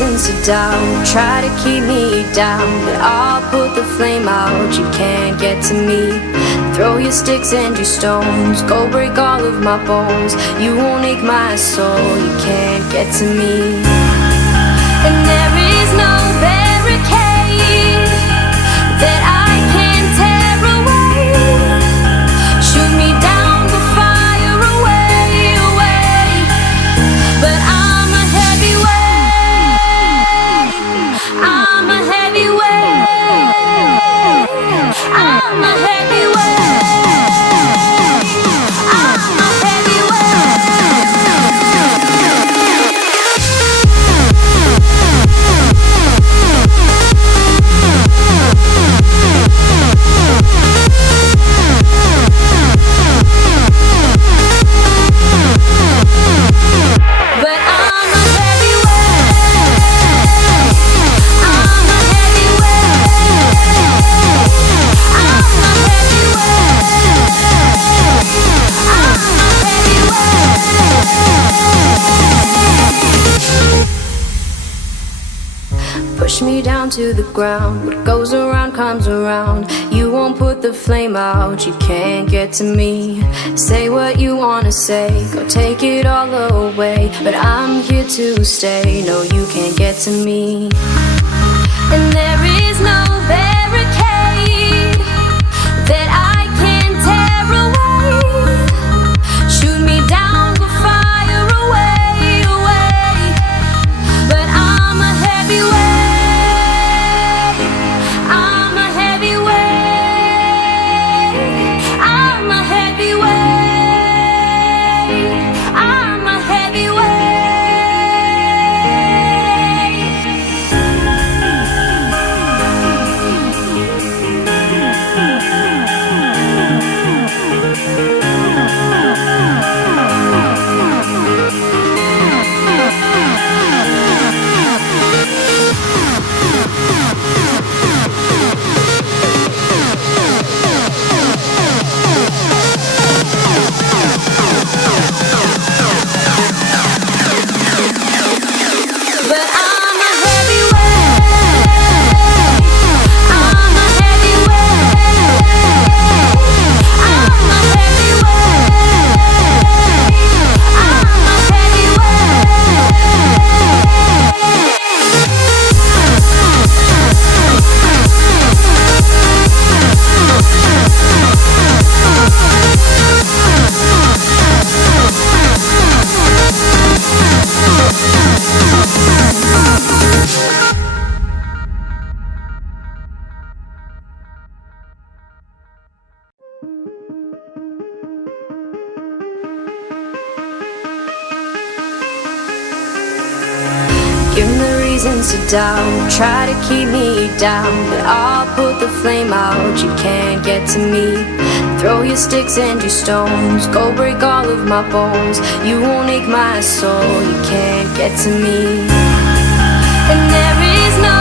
reasons to doubt, try to keep me down, but I'll put the flame out. You can't get to me. Throw your sticks and your stones, go break all of my bones. You won't ache my soul, you can't get to me. And there is no barricade that I can tear away. Shoot me down, but fire away, away. But I'm a heavyweight, I'm a heavyweight, I'm a heavyweight. Push me down to the ground, what goes around comes around. You won't put the flame out, you can't get to me. Say what you wanna say, go take it all away, but I'm here to stay, no you can't get to me. And there is no barricade that I can tear away. Shoot me down, but fire away, away. But I'm a heavyweight, give me the reasons to doubt, try to keep me down, but I'll put the flame out. You can't get to me. Throw your sticks and your stones, go break all of my bones. You won't ache my soul, you can't get to me. And there is no